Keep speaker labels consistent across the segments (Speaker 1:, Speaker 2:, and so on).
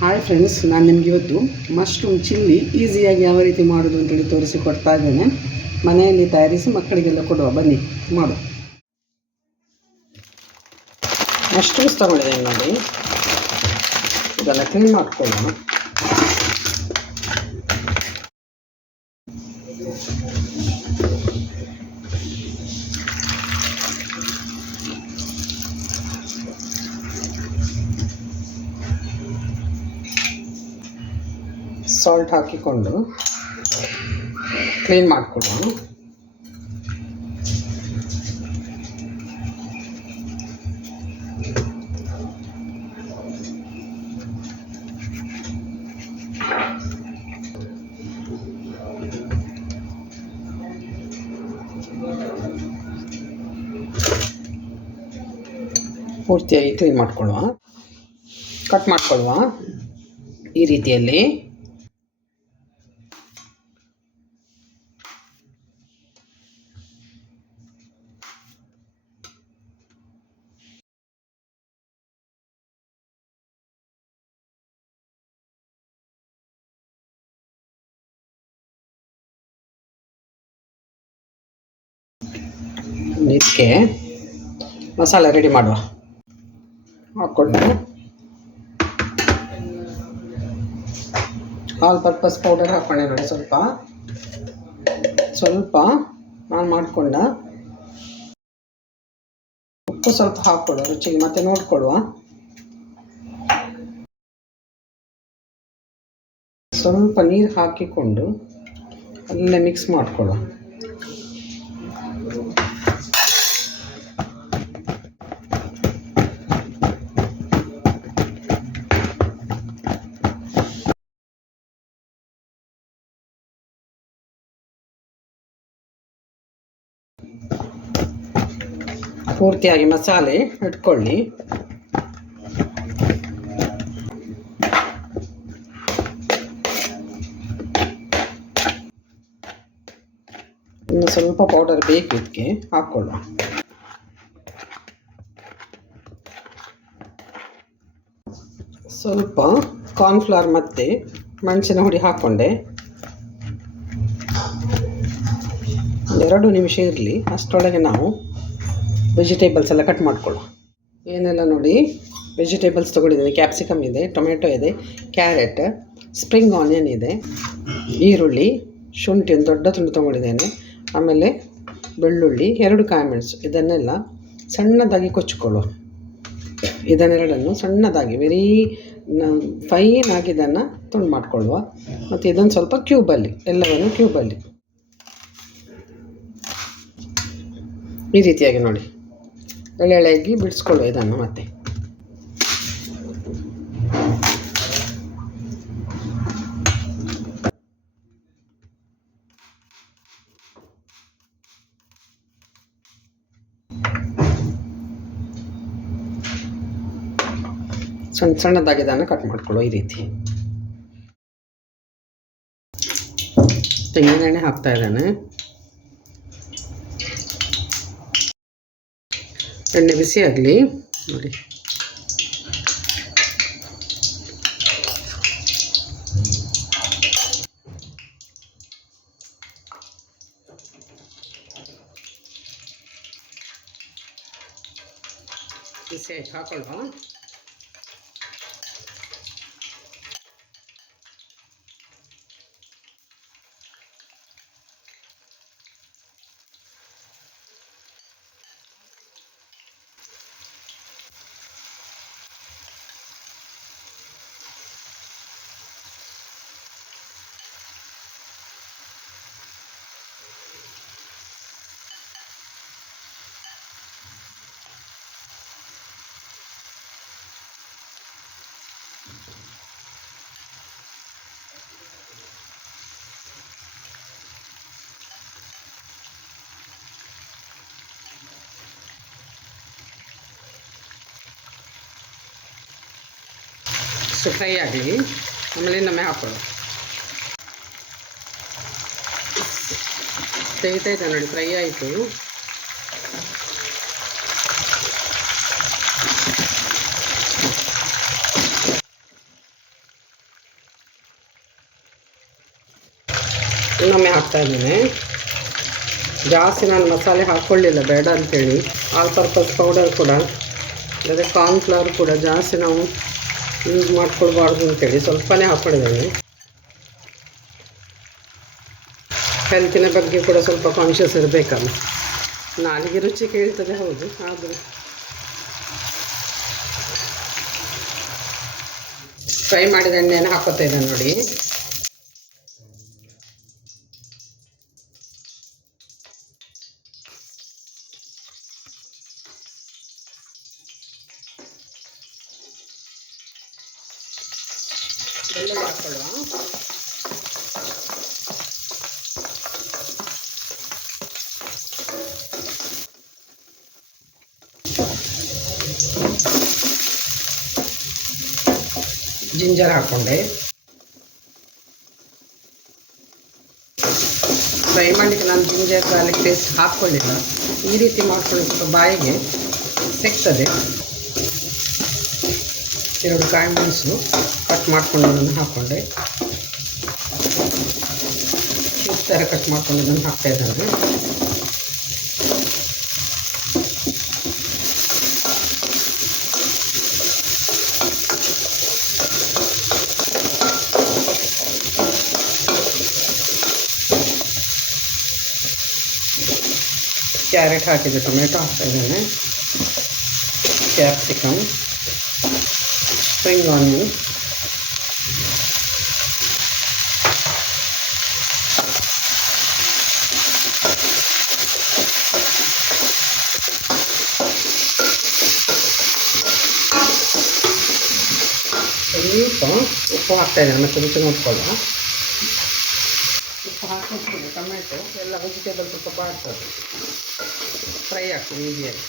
Speaker 1: Hi friends ನಾನು ನಿಮ್ಗೆ ಇವತ್ತು ಮಶ್ರೂಮ್ ಚಿಲ್ಲಿ ಈಸಿಯಾಗಿ ಯಾವ ರೀತಿ ಮಾಡೋದು ಅಂತೇಳಿ ತೋರಿಸಿ ಕೊಡ್ತಾ ಇದ್ದೇನೆ. ಮನೆಯಲ್ಲಿ ತಯಾರಿಸಿ ಮಕ್ಕಳಿಗೆಲ್ಲ ಕೊಡುವ, ಬನ್ನಿ ಮಾಡು ಮಶ್ರೂಮ್ಸ್ ತಗೊಳ್ಳಿದ್ದೇನೆ ನೋಡಿ. ಇದೆಲ್ಲ ಕ್ಲೀನ್ ಮಾಡ್ಕೊಳ್ಳೋಣ. ಸಾಲ್ಟ್ ಹಾಕಿಕೊಂಡು ಕ್ಲೀನ್ ಮಾಡಿಕೊಳ್ಳೋಣ. ಪೂರ್ತಿಯಾಗಿ ಕ್ಲೀನ್ ಮಾಡ್ಕೊಳ್ಳುವ ಕಟ್ ಮಾಡ್ಕೊಳ್ಳುವ ಈ ರೀತಿಯಲ್ಲಿ. ಇದಕ್ಕೆ ಮಸಾಲೆ ರೆಡಿ ಮಾಡುವ. ಹಾಕ್ಕೊಂಡು ಆಲ್ ಪರ್ಪಸ್ ಪೌಡರ್ ಹಾಕೊಂಡೆ ನೋಡಿ ಸ್ವಲ್ಪ. ಸ್ವಲ್ಪ ನಾನು ಮಾಡಿಕೊಂಡ ಉಪ್ಪು ಸ್ವಲ್ಪ ಹಾಕ್ಕೊಡು ರುಚಿಗೆ ಮತ್ತೆ ನೋಡ್ಕೊಳ್ಳುವ. ಸ್ವಲ್ಪ ನೀರು ಹಾಕಿಕೊಂಡು ಅಲ್ಲೇ ಮಿಕ್ಸ್ ಮಾಡಿಕೊಳ್ಳುವ. ಪೂರ್ತಿಯಾಗಿ ಮಸಾಲೆ ಇಟ್ಕೊಳ್ಳಿ. ಇನ್ನು ಸ್ವಲ್ಪ ಪೌಡರ್ ಬೇಕು ಇದಕ್ಕೆ ಹಾಕ್ಕೊಳ್ಳುವ ಸ್ವಲ್ಪ ಕಾರ್ನ್ಫ್ಲವರ್ ಮತ್ತೆ ಮೆಣಸಿನ ಹುಡಿ ಹಾಕ್ಕೊಂಡೆ. ಎರಡು ನಿಮಿಷ ಇರಲಿ ಅಷ್ಟರೊಳಗೆ ನಾವು ವೆಜಿಟೇಬಲ್ಸ್ ಎಲ್ಲ ಕಟ್ ಮಾಡ್ಕೊಳ್ಳೋ ಏನೆಲ್ಲ ನೋಡಿ, ವೆಜಿಟೇಬಲ್ಸ್ ತೊಗೊಂಡಿದ್ದೀನಿ. ಕ್ಯಾಪ್ಸಿಕಮ್ ಇದೆ ಟೊಮೆಟೊ ಇದೆ, ಕ್ಯಾರೆಟ್, ಸ್ಪ್ರಿಂಗ್ ಆನಿಯನ್ ಇದೆ, ಈರುಳ್ಳಿ, ಶುಂಠಿ ಒಂದು ದೊಡ್ಡ ತುಂಡು ತೊಗೊಂಡಿದ್ದೇನೆ. ಆಮೇಲೆ ಬೆಳ್ಳುಳ್ಳಿ, ಎರಡು ಕಾಯಿಮೆಣಸು ಇದನ್ನೆಲ್ಲ ಸಣ್ಣದಾಗಿ ಕೊಚ್ಚಿಕೊಳ್ಳುವ ಇದನ್ನೆರಡನ್ನು ಸಣ್ಣದಾಗಿ ವೆರಿ ಫೈನ್ ಆಗಿ ಇದನ್ನು ತುಂಡು ಮಾಡಿಕೊಳ್ಳುವ. ಮತ್ತು ಇದೊಂದು ಸ್ವಲ್ಪ ಕ್ಯೂಬಲ್ಲಿ ಎಲ್ಲವನ್ನು ಕ್ಯೂಬಲ್ಲಿ ಈ ರೀತಿಯಾಗಿ ನೋಡಿ. ಎಳೆ ಬಿಡಿಸ್ಕೊಳ್ಳಿ ಇದನ್ನು ಮತ್ತೆ. ಸಣ್ಣ ಸಣ್ಣದಾಗಿ ಇದನ್ನು ಕಟ್ ಮಾಡ್ಕೊಳ್ಳೋ ಈ ರೀತಿ. ತೆಂಗಿನೆಣ್ಣೆ ಹಾಕ್ತಾ ಇದ್ದಾನೆ. ಎಣ್ಣೆ ಬಿಸಿ ಆಗಲಿ. ನೋಡಿ. ಬಿಸಿ ಆಯ್ತು ಹಾಕೊಳ್ಳುವ ಇಷ್ಟು ಫ್ರೈ ಆಗಲಿ ಆಮೇಲೆ ನಮ್ಮ ಹಾಕೋದು ತೆಗಿತೈತೆ ನೋಡಿ ಫ್ರೈ ಆಯಿತು ಇನ್ನೊಮ್ಮೆ ಹಾಕ್ತಾ ಇದ್ದೀನಿ ಜಾಸ್ತಿ ನಾನು ಮಸಾಲೆ ಹಾಕ್ಕೊಳ್ಳಿಲ್ಲ ಬೇಡ ಅಂತೇಳಿ. ಆಲ್ ಪರ್ಪಸ್ ಪೌಡರ್ ಕೂಡ. ಅದೇ ಕಾರ್ನ್ ಫ್ಲವರ್ ಕೂಡ ಜಾಸ್ತಿ ನಾವು ಯೂಸ್ ಮಾಡ್ಕೊಳ್ಬಾರ್ದು ಅಂತೇಳಿ ಸ್ವಲ್ಪನೇ ಹಾಕ್ಕೊಂಡಿದ್ದೇನೆ ಹೆಲ್ತಿನ ಬಗ್ಗೆ ಕೂಡ ಸ್ವಲ್ಪ ಕಾನ್ಷಿಯಸ್ ಇರಬೇಕಲ್ಲ. ನಾಲಿಗೆ ರುಚಿ ಕೇಳ್ತದೆ, ಹೌದು, ಆದರೆ. ಫ್ರೈ ಮಾಡಿದ ಎಣ್ಣೆಯನ್ನು ಹಾಕೋತಾ ಇದ್ದೇನೆ ನೋಡಿ. ಬೆಳ್ಳುಳ್ಳಿ ಹಾಕೊಳ್ಳುವ ಜಿಂಜರ್ ಹಾಕೊಂಡೆ ಫ್ರೈ ಮಾಡಲಿಕ್ಕೆ ನಾನು ಜಿಂಜರ್, ಗಾರ್ಲಿಕ್ ಪೇಸ್ಟ್ ಹಾಕ್ಕೊಳ್ಳಿಲ್ಲ ಈ ರೀತಿ ಮಾಡ್ಕೊಳ್ಳಿ ಸ್ವಲ್ಪ ಬಾಯಿಗೆ ಸಿಗ್ತದೆ ಎರಡು ಕಾಯಿ ಮೆಣಸು. ಕಟ್ ಮಾಡ್ಕೊಂಡು ಅದನ್ನು ಹಾಕ್ಕೊಂಡೆ ಈ ಥರ ಕಟ್ ಮಾಡ್ಕೊಂಡು ಅದನ್ನು ಹಾಕ್ತಾ ಇದ್ದಾರೆ ಕ್ಯಾರೆಟ್ ಹಾಕಿದೆ ಟೊಮೆಟೊ ಹಾಕ್ತಾ ಇದ್ದೇನೆ. ಕ್ಯಾಪ್ಸಿಕಮ್ ಸ್ಪ್ರಿಂಗ್ ಆನಿಯನ್ ಸ್ವಲ್ಪ ಉಪ್ಪು ಹಾಕ್ತಾ ಇದ್ದೇನೆ ಮತ್ತೆ ರುಚಿ ನೋಡ್ಕೊಳ್ಳುವ ಉಪ್ಪು ಹಾಕಿಸ್ಕೊಂಡು ಟೊಮೆಟೊ, ಎಲ್ಲ ವೆಜಿಟೇಬಲ್ ಸ್ವಲ್ಪ ಬಾಡ್ತದೆ ಫ್ರೈ ಆಗ್ತದೆ, ಈಸಿಯಾಗಿ.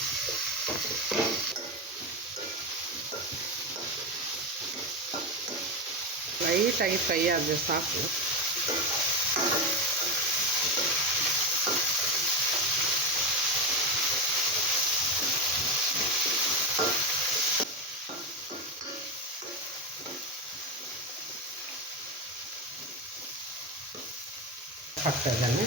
Speaker 1: ಲೈಟಾಗಿ ಫ್ರೈ ಆದರೆ ಸಾಕು. ಹಾಕ್ತಾ ಇದ್ದೇನೆ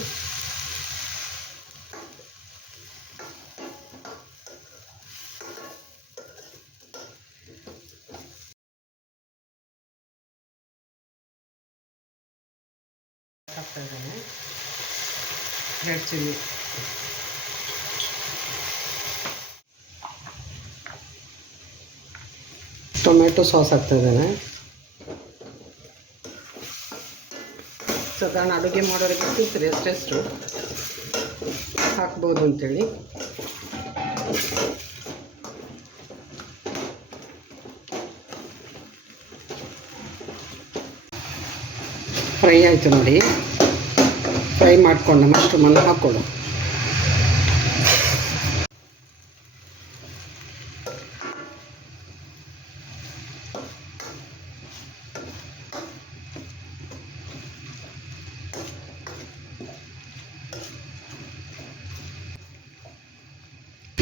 Speaker 1: ಹಾಕ್ತಾ ಇದ್ದೇನೆ ರೆಡ್ ಚಿಲ್ಲಿ ಟೊಮೆಟೊ ಸಾಸ್ ಹಾಕ್ತಾ ಇದ್ದೇನೆ ಸಾಧಾರಣ ಅಡುಗೆ ಮಾಡೋರಿಗೆ ಗೊತ್ತಿರ್ತದೆ ಎಷ್ಟೆಷ್ಟು ಹಾಕ್ಬೋದು ಅಂತೇಳಿ. ಫ್ರೈ ಆಯಿತು ನೋಡಿ. ಫ್ರೈ ಮಾಡಿಕೊಂಡು ಮಶ್ರೂಮನ್ನು ಹಾಕ್ಕೊಳ್ಳು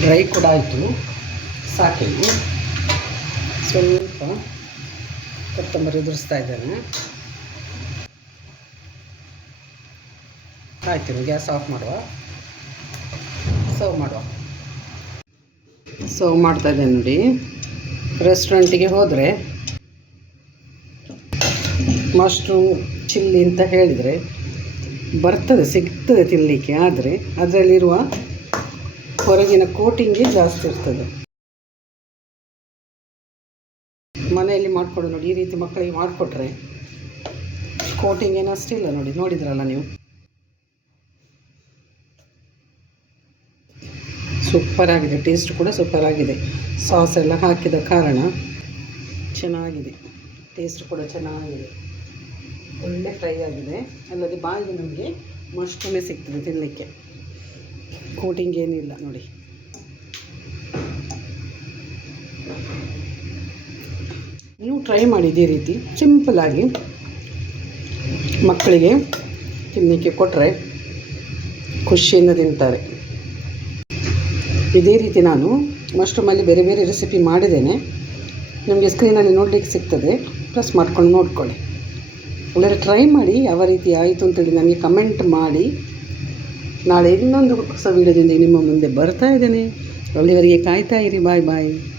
Speaker 1: ಡ್ರೈ ಕೂಡ ಆಯಿತು. ಸಾಕಿಲ್ಲ ಸ್ವಲ್ಪ ಕೊತ್ತಂಬರಿ ಉದುರಿಸ್ತಾ ಇದ್ದೇನೆ. ಆಯ್ತು ಗ್ಯಾಸ್ ಆಫ್ ಮಾಡುವ. ಸರ್ವ್ ಮಾಡುವ. ಸರ್ವ್ ಮಾಡ್ತಾ ಇದ್ದೇನೆ ನೋಡಿ. ರೆಸ್ಟೋರೆಂಟಿಗೆ ಹೋದರೆ ಮಶ್ರೂಮ್ ಚಿಲ್ಲಿ ಅಂತ ಹೇಳಿದರೆ ಬರ್ತದೆ, ಸಿಗ್ತದೆ ತಿನ್ನಲಿಕ್ಕೆ ಆದರೆ ಅದರಲ್ಲಿರುವ ಹೊರಗಿನ ಕೋಟಿಂಗೇ ಜಾಸ್ತಿ ಇರ್ತದೆ. ಮನೆಯಲ್ಲಿ ಮಾಡಿಕೊಡು ನೋಡಿ, ಈ ರೀತಿ ಮಕ್ಕಳಿಗೆ ಮಾಡಿಕೊಟ್ರೆ ಕೋಟಿಂಗ್ ಏನು ಅಷ್ಟಿಲ್ಲ ನೋಡಿ, ನೋಡಿದ್ರಲ್ಲ ನೀವು? ಸೂಪರ್ ಆಗಿದೆ ಟೇಸ್ಟ್ ಕೂಡ ಸೂಪರ್ ಆಗಿದೆ. ಸಾಸ್ ಎಲ್ಲ ಹಾಕಿದ ಕಾರಣ ಚೆನ್ನಾಗಿದೆ ಟೇಸ್ಟ್ ಕೂಡ ಚೆನ್ನಾಗಿದೆ. ಒಳ್ಳೆ ಫ್ರೈ ಆಗಿದೆ. ಅಲ್ಲದೆ ಬಾಯಿಗೆ ನಮಗೆ ಮಶ್ರೂಮೇ ಸಿಗ್ತದೆ ತಿನ್ನಲಿಕ್ಕೆ ಕೋಟಿಂಗ್ ಏನಿಲ್ಲ ನೋಡಿ. ನೀವು ಟ್ರೈ ಮಾಡಿ ಇದೇ ರೀತಿ ಸಿಂಪಲಾಗಿ ಮಕ್ಕಳಿಗೆ ತಿನ್ನಲಿಕ್ಕೆ ಕೊಟ್ಟರೆ ಖುಷಿಯಿಂದ ತಿಂತಾರೆ. ಇದೇ ರೀತಿ ನಾನು ಮಶ್ರೂಮಲ್ಲಿ ಬೇರೆ ಬೇರೆ ರೆಸಿಪಿ ಮಾಡಿದ್ದೇನೆ. ನಿಮಗೆ ಸ್ಕ್ರೀನಲ್ಲಿ ನೋಡಲಿಕ್ಕೆ ಸಿಗ್ತದೆ ಪ್ರೆಸ್ ಮಾಡ್ಕೊಂಡು ನೋಡ್ಕೊಳ್ಳಿ. ಒಳ್ಳೆ ಟ್ರೈ ಮಾಡಿ ಯಾವ ರೀತಿ ಆಯಿತು ಅಂತೇಳಿ ನನಗೆ ಕಮೆಂಟ್ ಮಾಡಿ. ನಾಳೆ ಇನ್ನೊಂದು ಹೊಸ ವೀಡಿಯೋದೊಂದಿಗೆ ನಿಮ್ಮ ಮುಂದೆ ಬರ್ತಾ ಇದ್ದೇನೆ. ಅಲ್ಲಿವರೆಗೆ ಕಾಯ್ತಾ ಇರಿ. ಬಾಯ್ ಬಾಯ್.